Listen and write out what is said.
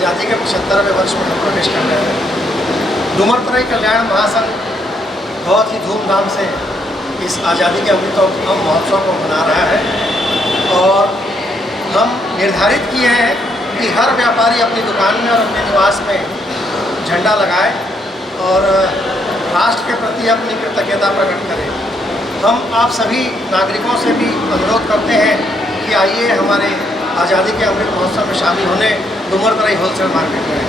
आज़ादी के 75वें वर्ष में हम प्रवेश कर रहे हैं। डुमरतराई कल्याण महासंघ बहुत ही धूमधाम से इस आज़ादी के अमृत महोत्सव को मना रहा है और हम निर्धारित किए हैं कि हर व्यापारी अपनी दुकान में और अपने निवास में झंडा लगाए और राष्ट्र के प्रति अपनी कृतज्ञता प्रकट करें। हम आप सभी नागरिकों से भी अनुरोध करते हैं कि आइए हमारे आज़ादी के अमृत महोत्सव में शामिल होने डुमरतराई होलसेल मार्केट में।